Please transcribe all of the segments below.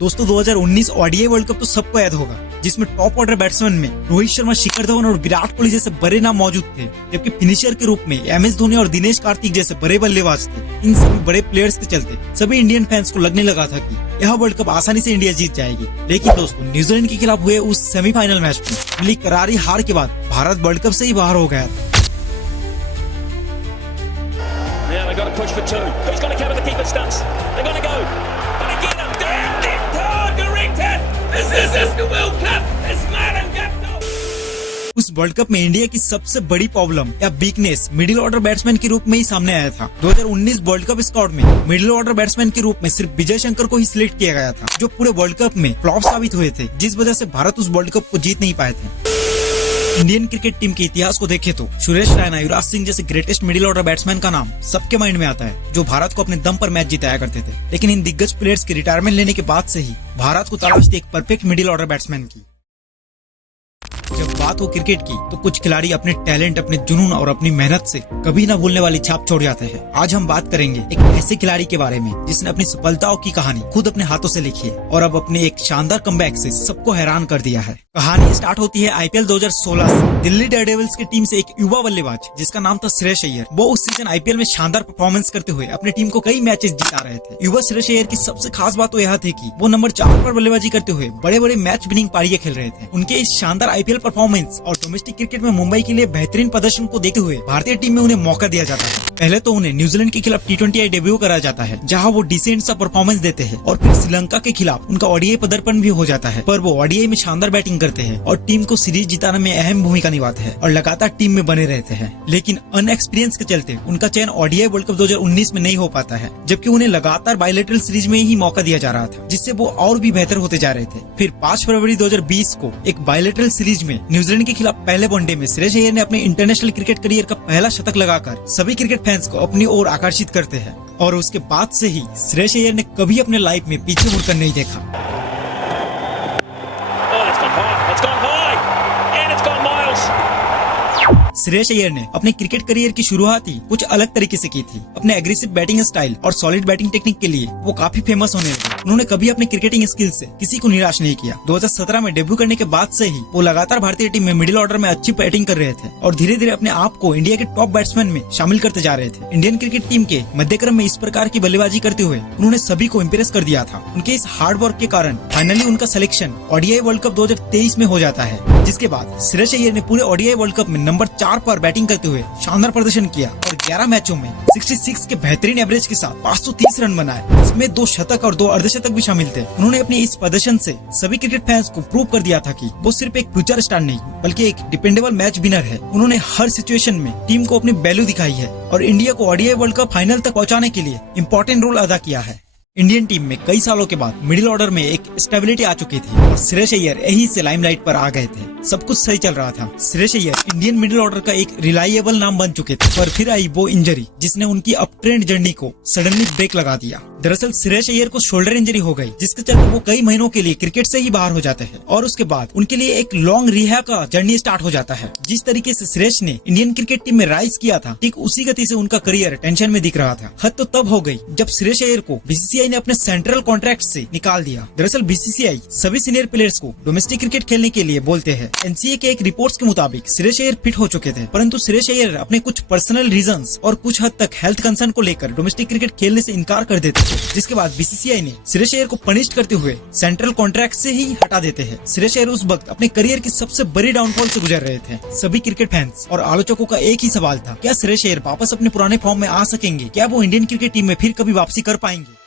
दोस्तों 2019 ODI world cup तो सबको याद होगा, जिसमें टॉप ऑर्डर बैट्समैन में रोहित शर्मा, शिखर धवन और विराट कोहली जैसे बड़े नाम मौजूद थे, जबकि फिनिशर के रूप में एमएस धोनी और दिनेश कार्तिक जैसे बड़े बल्लेबाज थे। इन सभी बड़े प्लेयर्स के चलते सभी इंडियन फैंस को लगने लगा था कि यह वर्ल्ड कप आसानी से इंडिया जीत जाएगी। लेकिन दोस्तों न्यूजीलैंड के खिलाफ हुए उस सेमीफाइनल मैच में मिली करारी हार के बाद भारत वर्ल्ड कप से ही बाहर हो गया था। उस वर्ल्ड कप में इंडिया की सबसे बड़ी प्रॉब्लम या वीकनेस मिडिल ऑर्डर बैट्समैन के रूप में ही सामने आया था। 2019 वर्ल्ड कप स्क्वाड में मिडिल ऑर्डर बैट्समैन के रूप में सिर्फ विजय शंकर को ही सिलेक्ट किया गया था, जो पूरे वर्ल्ड कप में फ्लॉप साबित हुए थे, जिस वजह से भारत उस वर्ल्ड कप को जीत नहीं पाए थे। इंडियन क्रिकेट टीम के इतिहास को देखें तो सुरेश रैना, युवराज सिंह जैसे ग्रेटेस्ट मिडिल ऑर्डर बैट्समैन का नाम सबके माइंड में आता है, जो भारत को अपने दम पर मैच जिताया करते थे। लेकिन इन दिग्गज प्लेयर्स के रिटायरमेंट लेने के बाद से ही भारत को तलाश थी एक परफेक्ट मिडिल ऑर्डर बैट्समैन की। जब बात हो क्रिकेट की तो कुछ खिलाड़ी अपने टैलेंट, अपने जुनून और अपनी मेहनत से कभी ना भूलने वाली छाप छोड़ जाते हैं। आज हम बात करेंगे एक ऐसे खिलाड़ी के बारे में जिसने अपनी सफलताओं की कहानी खुद अपने हाथों से लिखी है और अब अपने एक शानदार कमबैक से सबको हैरान कर दिया है। कहानी स्टार्ट होती है आईपीएल 2016 से। दिल्ली डेयरडेविल्स की टीम से एक युवा बल्लेबाज जिसका नाम था श्रेयस अय्यर, वो उस सीजन आईपीएल में शानदार परफॉर्मेंस करते हुए अपनी टीम को कई मैचेस जिता रहे थे। युवा श्रेयस अय्यर की सबसे खास बात तो यह थी कि वो नंबर 4 पर बल्लेबाजी करते हुए बड़े बड़े मैच विनिंग पारियां खेल रहे थे। उनके इस शानदार आईपीएल परफॉर्मेंस और डोमेस्टिक क्रिकेट में मुंबई के लिए बेहतरीन प्रदर्शन को देखते हुए भारतीय टीम में उन्हें मौका दिया जाता है। पहले तो उन्हें न्यूजीलैंड के खिलाफ T20 डेब्यू कराया जाता है, जहां वो डिसेंट सा परफॉर्मेंस देते हैं, और फिर श्रीलंका के खिलाफ उनका ओडीआई पदार्पण भी हो जाता है। पर वो ओडीआई में शानदार बैटिंग करते हैं और टीम को सीरीज जिताने में अहम भूमिका निभाते हैं और लगातार टीम में बने रहते हैं। लेकिन अनएक्सपीरियंस के चलते उनका चयन ओडीआई वर्ल्ड कप 2019 में नहीं हो पाता है, जबकि उन्हें लगातार बायलैटरल सीरीज में ही मौका दिया जा रहा था, जिससे वो और भी बेहतर होते जा रहे थे। फिर 5 फरवरी 2020 को एक बायलैटरल सीरीज में न्यूजीलैंड के खिलाफ पहले वनडे में श्रेयस अय्यर ने अपने इंटरनेशनल क्रिकेट करियर का पहला शतक लगाकर सभी क्रिकेट फैंस को अपनी ओर आकर्षित करते हैं, और उसके बाद से ही श्रेयस अय्यर ने कभी अपने लाइफ में पीछे मुड़कर नहीं देखा। श्रेयस अय्यर ने अपने क्रिकेट करियर की शुरुआत ही कुछ अलग तरीके से की थी। अपने एग्रेसिव बैटिंग स्टाइल और सॉलिड बैटिंग टेक्निक के लिए वो काफी फेमस होने लगे। उन्होंने कभी अपने क्रिकेटिंग स्किल से किसी को निराश नहीं किया। 2017 में डेब्यू करने के बाद से ही वो लगातार भारतीय टीम में मिडिल ऑर्डर में अच्छी बैटिंग कर रहे थे और धीरे धीरे अपने आप को इंडिया के टॉप बैट्समैन में शामिल करते जा रहे थे। इंडियन क्रिकेट टीम के मध्यक्रम में इस प्रकार की बल्लेबाजी करते हुए उन्होंने सभी को इम्प्रेस कर दिया था। उनके इस हार्ड वर्क के कारण फाइनली उनका सिलेक्शन ओडीआई वर्ल्ड कप 2023 में हो जाता है, जिसके बाद श्रेयस अय्यर ने पूरे ओडीआई वर्ल्ड कप में नंबर 4 पर बैटिंग करते हुए शानदार प्रदर्शन किया और 11 मैचों में 66 के बेहतरीन एवरेज के साथ 530 रन बनाए। इसमें 2 शतक और 2 अर्धशतक भी शामिल थे। उन्होंने अपने इस प्रदर्शन से सभी क्रिकेट फैंस को प्रूव कर दिया था कि वो सिर्फ एक फ्यूचर स्टार नहीं बल्कि एक डिपेंडेबल मैच विनर है। उन्होंने हर सिचुएशन में टीम को अपनी वैल्यू दिखाई है और इंडिया को ओडीआई वर्ल्ड कप फाइनल तक पहुंचाने के लिए इम्पोर्टेंट रोल अदा किया है। इंडियन टीम में कई सालों के बाद मिडिल ऑर्डर में एक स्टेबिलिटी आ चुकी थी और श्रेयस अय्यर यही से लाइमलाइट पर आ गए थे। सब कुछ सही चल रहा था। Shreyas Iyer Indian middle order का एक रिलायबल नाम बन चुके थे, पर फिर आई वो इंजरी जिसने उनकी अप ट्रेंड जर्नी को सडनली ब्रेक लगा दिया। दरअसल श्रेयस अय्यर को शोल्डर इंजरी हो गई, जिसके चलते वो कई महीनों के लिए क्रिकेट से ही बाहर हो जाते हैं और उसके बाद उनके लिए एक लॉन्ग रिहैब का जर्नी स्टार्ट हो जाता है। जिस तरीके से श्रेयस ने इंडियन क्रिकेट टीम में राइज किया था, ठीक उसी गति से उनका करियर टेंशन में दिख रहा था। हद तो तब हो गई जब श्रेयस अय्यर को बीसीसीआई ने अपने सेंट्रल कॉन्ट्रैक्ट से निकाल दिया। दरअसल बीसीसीआई सभी सीनियर प्लेयर्स को डोमेस्टिक क्रिकेट खेलने के लिए बोलते हैं। एनसीए के एक रिपोर्ट्स के मुताबिक श्रेयस अय्यर फिट हो चुके थे, परंतु श्रेयस अय्यर अपने कुछ पर्सनल रीजंस और कुछ हद तक हेल्थ कंसर्न को लेकर डोमेस्टिक क्रिकेट खेलने से इनकार कर देते थे, जिसके बाद बीसीसीआई ने श्रेयस अय्यर को पनिश करते हुए सेंट्रल कॉन्ट्रैक्ट से ही हटा देते हैं। श्रेयस अय्यर उस वक्त अपने करियर की सबसे बड़ी डाउनफॉल से गुजर रहे थे। सभी क्रिकेट फैंस और आलोचकों का एक ही सवाल था, क्या श्रेयस अय्यर वापस अपने पुराने फॉर्म में आ सकेंगे? क्या वो इंडियन क्रिकेट टीम में फिर कभी वापसी कर पाएंगे?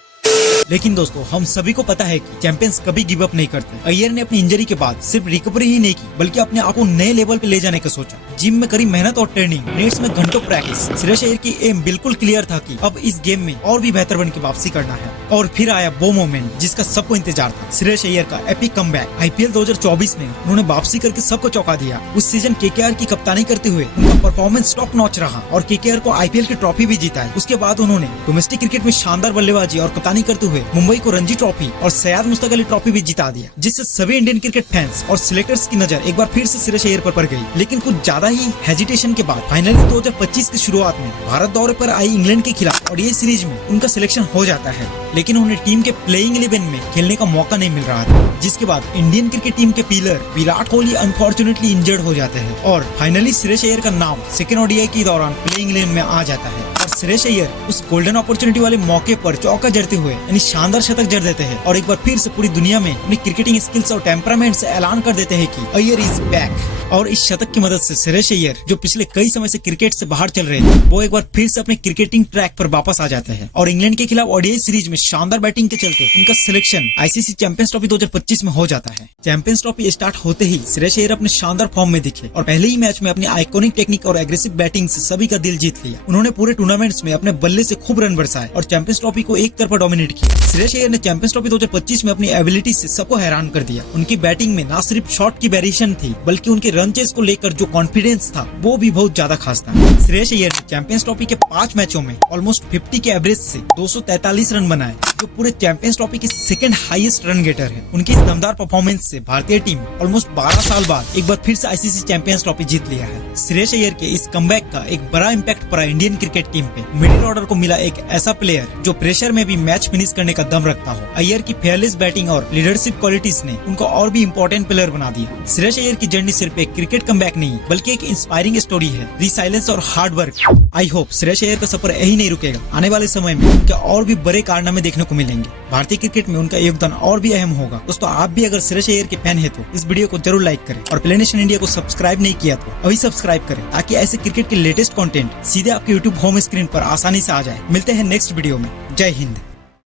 लेकिन दोस्तों, हम सभी को पता है कि चैंपियंस कभी गिव अप नहीं करते। अय्यर ने अपनी इंजरी के बाद सिर्फ रिकवरी ही नहीं की, बल्कि अपने आप को नए लेवल पे ले जाने का सोचा। जिम में करी मेहनत और ट्रेनिंग, नेट्स में घंटों प्रैक्टिस। श्रेयस अय्यर की एम बिल्कुल क्लियर था कि अब इस गेम में और भी बेहतर बन के वापसी करना है। और फिर आया वो मोमेंट जिसका सबको इंतजार था, श्रेयस अय्यर का एपिक कमबैक। आईपीएल 2024 में उन्होंने वापसी करके सबको चौंका दिया। उस सीजन केकेआर की कप्तानी करते हुए उनका परफॉर्मेंस टॉप नॉच रहा और केकेआर को आईपीएल की ट्रॉफी भी जीता है। उसके बाद उन्होंने डोमेस्टिक क्रिकेट में शानदार बल्लेबाजी और कप्तानी करते हुए हुए मुंबई को रणजी ट्रॉफी और सैयद मुश्ताक अली ट्रॉफी भी जिता दिया, जिससे सभी इंडियन क्रिकेट फैंस और सिलेक्टर्स की नजर एक बार फिर से श्रेयस अय्यर पर पड़ गई। लेकिन कुछ ज्यादा ही हेजिटेशन के बाद फाइनली 2025 की शुरुआत में भारत दौरे पर आई इंग्लैंड के खिलाफ और ये सीरीज में उनका सिलेक्शन हो जाता है, लेकिन उन्हें टीम के प्लेइंग 11 में खेलने का मौका नहीं मिल रहा था, जिसके बाद इंडियन क्रिकेट टीम के pillar Virat Kohli unfortunately injured हो जाते हैं और फाइनली श्रेयस अय्यर का नाम सेकेंड ओडीआई के दौरान प्लेइंग 11 में आ जाता है और श्रेयस अय्यर उस गोल्डन अपॉर्चुनिटी वाले मौके पर चौका जड़ते हुए यानी शानदार शतक जड़ देते हैं और एक बार फिर से पूरी दुनिया में अपनी क्रिकेटिंग स्किल्स और टेम्परामेंट से ऐलान कर देते हैं कि अय्यर इज बैक। और इस शतक की मदद से श्रेयस अय्यर जो पिछले कई समय से क्रिकेट से बाहर चल रहे थे, वो एक बार फिर से अपने क्रिकेटिंग ट्रैक पर वापस आ जाते हैं और इंग्लैंड के खिलाफ ओडीआई सीरीज में शानदार बैटिंग के चलते उनका सिलेक्शन आईसीसी चैंपियंस ट्रॉफी 2025 में हो जाता है। चैंपियंस ट्रॉफी स्टार्ट होते ही श्रेयस अय्यर अपने शानदार फॉर्म में दिखे और पहले ही मैच में अपनी आइकॉनिक टेक्निक और एग्रेसिव बैटिंग से सभी का दिल जीत लिया। उन्होंने पूरे टूर्नामेंट्स में अपने बल्ले से खूब रन बरसाए और चैंपियंस ट्रॉफी को एक तरफा डोमिनेट किया। श्रेयस अय्यर ने चैंपियंस ट्रॉफी 2025 में अपनी एबिलिटी से सबको हैरान कर दिया। उनकी बैटिंग में न सिर्फ शॉट की वेरिएशन थी, बल्कि उनके रन चेस को लेकर जो कॉन्फिडेंस था वो भी बहुत ज्यादा खास था। श्रेयस अय्यर ने चैंपियंस ट्रॉफी के 5 मैचों में ऑलमोस्ट 50 के एवरेज से 243 रन बनाए, जो पूरे चैंपियंस ट्रॉफी के सेकंड हाईएस्ट रन गेटर है। उनकी इस दमदार परफॉर्मेंस से भारतीय टीम ऑलमोस्ट 12 साल बाद एक बार फिर से आईसीसी चैंपियंस ट्रॉफी जीत लिया है। श्रेयस अय्यर के इस कमबैक का एक बड़ा इम्पैक्ट पड़ा इंडियन क्रिकेट टीम पे। मिडिल ऑर्डर को मिला एक ऐसा प्लेयर जो प्रेशर में भी मैच फिनिश करने का दम रखता हो। अय्यर की फेयरलेस बैटिंग और लीडरशिप क्वालिटीज ने उनको और भी इम्पोर्टेंट प्लेयर बना दिया। श्रेयस अय्यर की जर्नी सिर्फ एक क्रिकेट कमबैक नहीं, बल्कि एक इंस्पायरिंग स्टोरी है, रिसाइलेंस और hard work. I hope Shreyas Iyer का सफर यही नहीं रुकेगा, आने वाले समय में उनके और भी बड़े कारनामे देखने को मिलेंगे। भारतीय क्रिकेट में उनका योगदान और भी अहम होगा। दोस्तों, आप भी अगर श्रेयस अय्यर के फैन है तो इस वीडियो को जरूर लाइक करें और प्ले नेशन इंडिया को सब्सक्राइब नहीं किया तो अभी सब्सक्राइब करें, ताकि ऐसे क्रिकेट के लेटेस्ट कंटेंट सीधे आपके यूट्यूब होम स्क्रीन पर आसानी से आ जाए। मिलते हैं नेक्स्ट वीडियो में। जय हिंद।